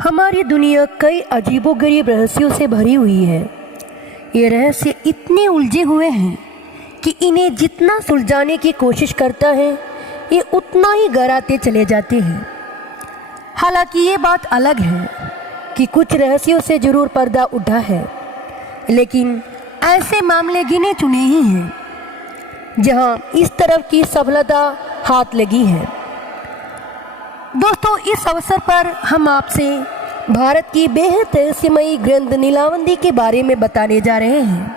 हमारी दुनिया कई अजीबोगरीब रहस्यों से भरी हुई है। ये रहस्य इतने उलझे हुए हैं कि इन्हें जितना सुलझाने की कोशिश करता है ये उतना ही गहराते चले जाते हैं। हालांकि ये बात अलग है कि कुछ रहस्यों से जरूर पर्दा उठा है, लेकिन ऐसे मामले गिने चुने ही हैं जहां इस तरफ की सफलता हाथ लगी है। दोस्तों, इस अवसर पर हम आपसे भारत की बेहद रहस्यमयी ग्रंथ नीलावंदी के बारे में बताने जा रहे हैं।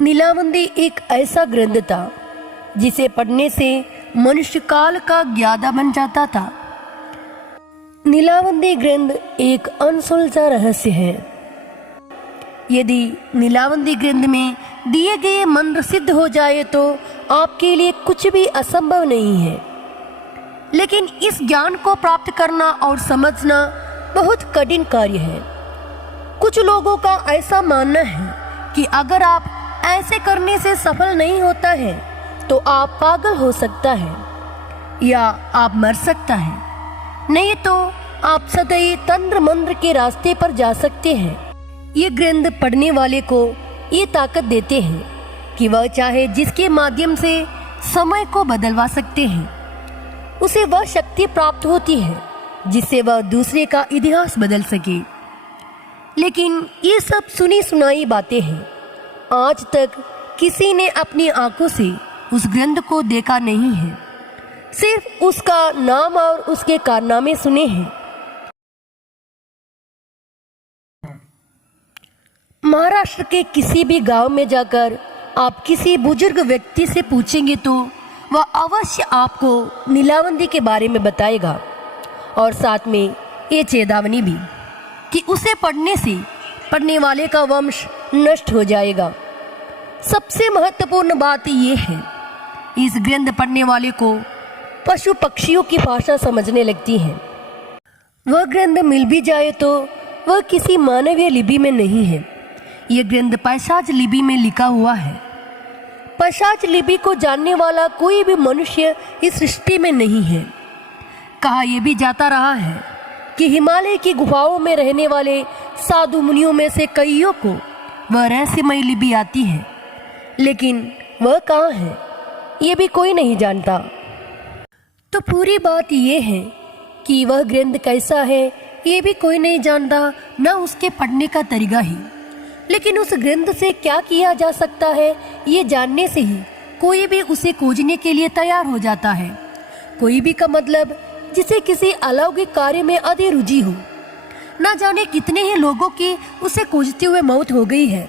नीलावंदी एक ऐसा ग्रंथ था जिसे पढ़ने से मनुष्य काल का ज्ञाता बन जाता था। नीलावंदी ग्रंथ एक अनसुलझा रहस्य है। यदि नीलावंदी ग्रंथ में दिए गए मंत्र सिद्ध हो जाए तो आपके लिए कुछ भी असंभव नहीं है, लेकिन इस ज्ञान को प्राप्त करना और समझना बहुत कठिन कार्य है। कुछ लोगों का ऐसा मानना है कि अगर आप ऐसे करने से सफल नहीं होता है तो आप पागल हो सकता है या आप मर सकता है, नहीं तो आप सदैव तंत्र मंत्र के रास्ते पर जा सकते हैं। ये ग्रंथ पढ़ने वाले को ये ताकत देते हैं कि वह चाहे जिसके माध्यम से समय को बदलवा सकते हैं, उसे वह शक्ति प्राप्त होती है जिससे वह दूसरे का इतिहास बदल सके। लेकिन ये सब सुनी सुनाई बातें हैं। आज तक किसी ने अपनी आंखों से उस ग्रंथ को देखा नहीं है, सिर्फ उसका नाम और उसके कारनामे सुने हैं। महाराष्ट्र के किसी भी गांव में जाकर आप किसी बुजुर्ग व्यक्ति से पूछेंगे तो वह अवश्य आपको नीलावंदी के बारे में बताएगा, और साथ में ये चेतावनी भी कि उसे पढ़ने से पढ़ने वाले का वंश नष्ट हो जाएगा। सबसे महत्वपूर्ण बात यह है, इस ग्रंथ पढ़ने वाले को पशु पक्षियों की भाषा समझने लगती है। वह ग्रंथ मिल भी जाए तो वह किसी मानवीय लिपि में नहीं है। यह ग्रंथ पैशाच लिपि में लिखा हुआ है। पैशाच लिपि को जानने वाला कोई भी मनुष्य इस सृष्टि में नहीं है। कहा यह भी जाता रहा है कि हिमालय की गुफाओं में रहने वाले साधु मुनियों में से कईयों को वह रहस्यमयी लिपि आती है, लेकिन वह कहाँ है ये भी कोई नहीं जानता। तो पूरी बात यह है कि वह ग्रंथ कैसा है ये भी कोई नहीं जानता, न उसके पढ़ने का तरीका ही। लेकिन उस ग्रंथ से क्या किया जा सकता है ये जानने से ही कोई भी उसे खोजने के लिए तैयार हो जाता है। कोई भी का मतलब जिसे किसी अलौकिक कार्य में अधिक रुचि हो। न जाने कितने ही लोगों की उसे खोजते हुए मौत हो गई है।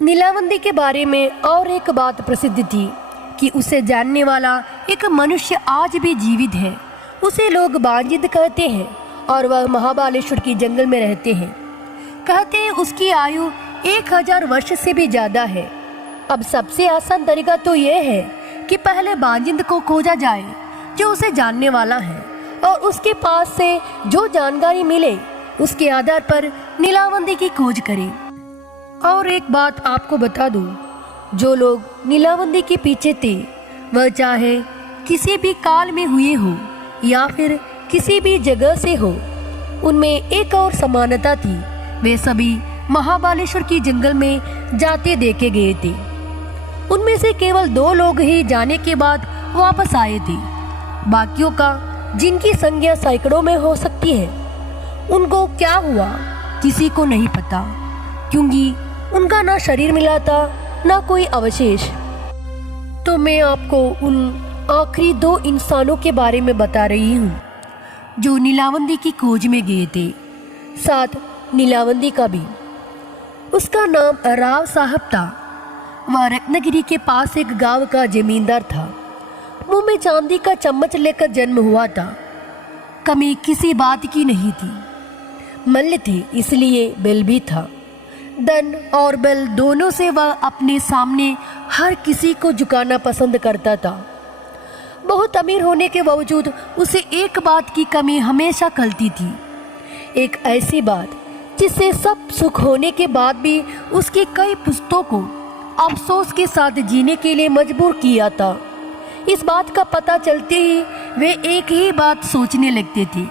नीलावंदी के बारे में और एक बात प्रसिद्ध थी कि उसे जानने वाला एक मनुष्य आज भी जीवित है। उसे लोग बांजिद कहते हैं और वह महाबालेश्वर की जंगल में रहते हैं। कहते हैं उसकी आयु 1000 वर्ष से भी ज्यादा है। अब सबसे आसान तरीका तो यह है कि पहले बांजिद को खोजा जाए जो उसे जानने वाला है, और उसके पास से जो जानकारी मिले उसके आधार पर नीलावंदी की खोज करें। और एक बात आपको बता दूं, जो लोग नीलावंदी के पीछे थे वह चाहे किसी भी काल में हुए हो या फिर किसी भी जगह से हो, उनमें एक और समानता थी। वे सभी महाबालेश्वर की जंगल में जाते देखे गए थे। उनमें से केवल 2 लोग ही जाने के बाद वापस आए थे। बाकियों का, जिनकी संख्या सैकड़ों में हो सकती है, उनको क्या हुआ किसी को नहीं पता, क्योंकि उनका ना शरीर मिला था ना कोई अवशेष। तो मैं आपको उन आखिरी 2 इंसानों के बारे में बता रही हूँ जो नीलावंदी की खोज में गए थे, साथ नीलावंदी का भी। उसका नाम राव साहब था। वह रत्नगिरी के पास एक गांव का जमींदार था। मुंह में चांदी का चम्मच लेकर जन्म हुआ था। कमी किसी बात की नहीं थी। मल्ल थे इसलिए बल भी था। धन और बल दोनों से वह अपने सामने हर किसी को झुकाना पसंद करता था। बहुत अमीर होने के बावजूद उसे एक बात की कमी हमेशा खलती थी। एक ऐसी बात जिससे सब सुख होने के बाद भी उसकी कई पुश्तों को अफसोस के साथ जीने के लिए मजबूर किया था। इस बात का पता चलते ही वे एक ही बात सोचने लगते थे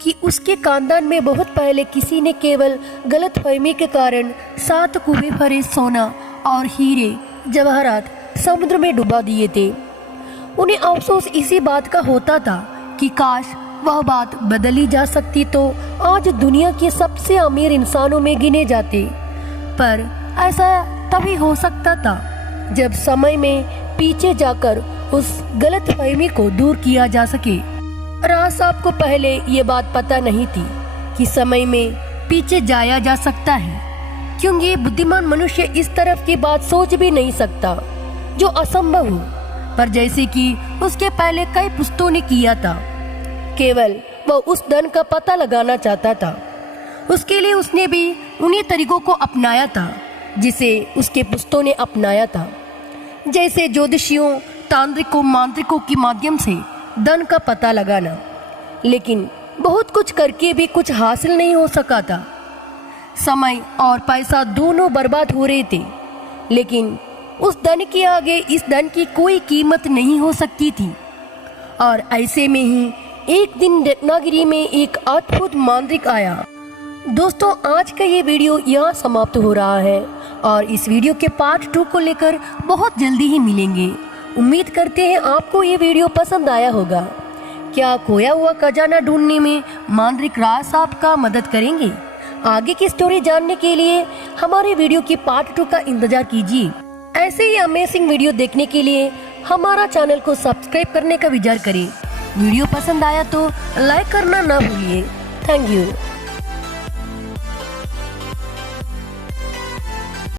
कि उसके खानदान में बहुत पहले किसी ने केवल गलतफहमी के कारण 7 कुएं भरे सोना और हीरे जवाहरात समुद्र में डुबा दिए थे। उन्हें अफसोस इसी बात का होता था कि काश वह बात बदली जा सकती तो आज दुनिया के सबसे अमीर इंसानों में गिने जाते। पर ऐसा तभी हो सकता था जब समय में पीछे जाकर उस गलतफहमी को दूर किया जा सके। राज साहब को पहले ये बात पता नहीं थी कि समय में पीछे जाया जा सकता है, क्योंकि बुद्धिमान मनुष्य इस तरफ की बात सोच भी नहीं सकता जो असंभव हो। पर जैसे कि उसके पहले कई पुश्तों ने किया था, केवल वह उस धन का पता लगाना चाहता था। उसके लिए उसने भी उन्हीं तरीकों को अपनाया था जिसे उसके पुश्तों ने अपनाया था, जैसे ज्योतिषियों, तांत्रिकों, मांत्रिकों के माध्यम से धन का पता लगाना। लेकिन बहुत कुछ करके भी कुछ हासिल नहीं हो सका था। समय और पैसा दोनों बर्बाद हो रहे थे, लेकिन उस धन के आगे इस धन की कोई कीमत नहीं हो सकती थी। और ऐसे में ही एक दिन रत्नागिरी में एक अद्भुत मांत्रिक आया। दोस्तों, आज का ये वीडियो यहाँ समाप्त हो रहा है और इस वीडियो के पार्ट 2 को लेकर बहुत जल्दी ही मिलेंगे। उम्मीद करते हैं आपको ये वीडियो पसंद आया होगा। क्या खोया हुआ खजाना ढूंढने में मांत्रिक राज साहब का मदद करेंगे? आगे की स्टोरी जानने के लिए हमारे वीडियो की पार्ट 2 का इंतजार कीजिए। ऐसे ही अमेजिंग वीडियो देखने के लिए हमारा चैनल को सब्सक्राइब करने का विचार करें। वीडियो पसंद आया तो लाइक करना ना भूलिए। Thank you.